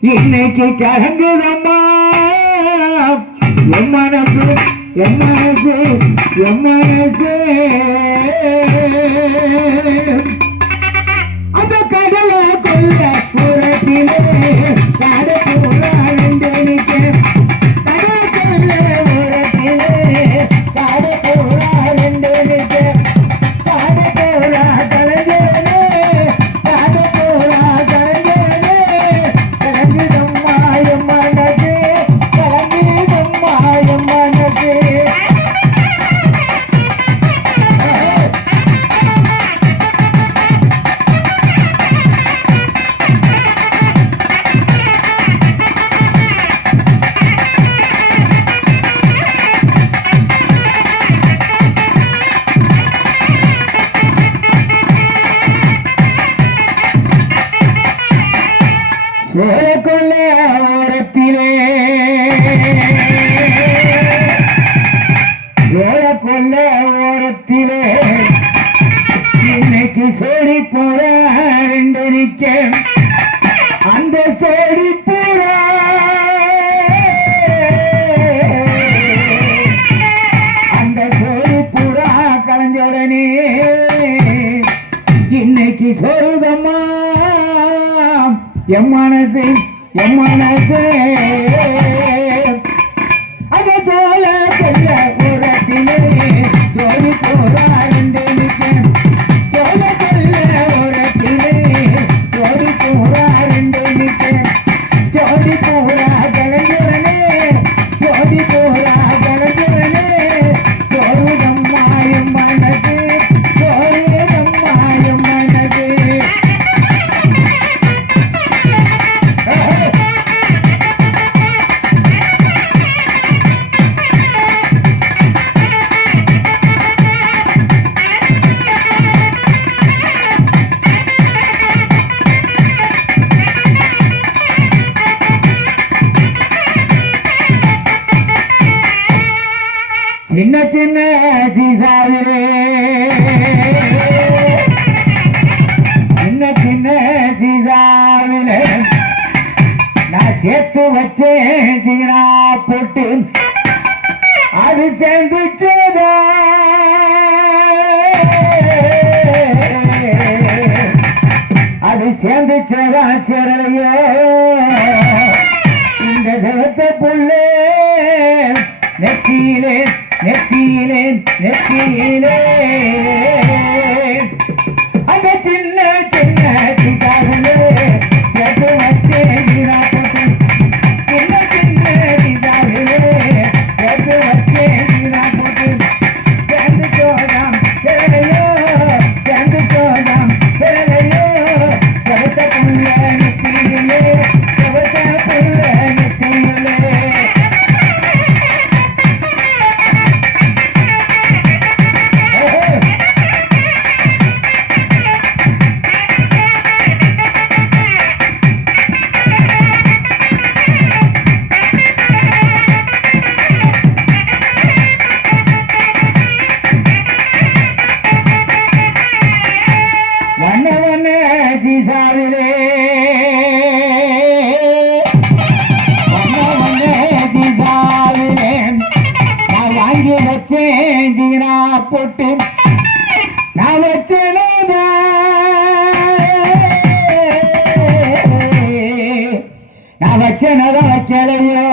இன்னைக்கு கலங்குதம்மா என் மனசு என் மனசு என் மனசு அந்த கடலை கொல்ல புறத்திலே காடு போராண்டு நிற்க கடலை கொல்ல புறத்திலே காடு போராண்டு நிற்க காடு போரா கலைஞரனே காடு போரா கலைஞரனே கலங்குதம்மா என் மனசு கலங்குதம்மா என் மனசு சோழக்கொல்ல ஓரத்திலே சோழக்கொல்ல ஓரத்திலே இன்னைக்கு சோடி போற ரெண்டு நிக்க அந்த சோடி போற அந்த சோடி புறா கலைஞரனே இன்னைக்கு சொருதம்மா என் மனசு என் மனசு அத சோழ கொல்ல உரத்திலே ஜோடி போரா ரெண்டு நிற்க சோழ கொல்ல உரத்திலே ஜோடி போரா ரெண்டு நிற்க ஜோடி போரா கலைஞரனே ஜோடி போரா கலைஞரனே ஜோருதம்மா என் மனசு ஜோருதம்மா என் மனசு சின்ன சின்ன சீசாவிலே சின்ன சின்ன சீசாவிலே நான் சேர்த்து வச்சேன் சீனா போட்டு அது சேர்ந்துச்சதா அது சேர்ந்துச்சதா சேரலையோ இந்த செவத்த புள்ளே நெத்தியிலே நெத்தியிலே நெத்தியிலே அந்த சின்ன சின்ன சிதாவிலே சேர்த்து வச்சேன் சீனா போட்டு சின்ன சின்ன சிதாவிலே சேர்த்து வச்சேன் சீனா போட்டு சேர்ந்து சோதாம் சேரலையோ சேர்ந்து சோதாம் சேரலையோ செவத்த புள்ள நெத்தியிலே செவத்த புள்ள நெத்தியிலே வண்ண வண்ண சீசாவிலே வண்ண வண்ண சீசாவிலே நான் வாங்கி வச்சேன் சீனா போட்டு நான் வச்சேனே நான் வச்சேனதான் வைக்கலையோ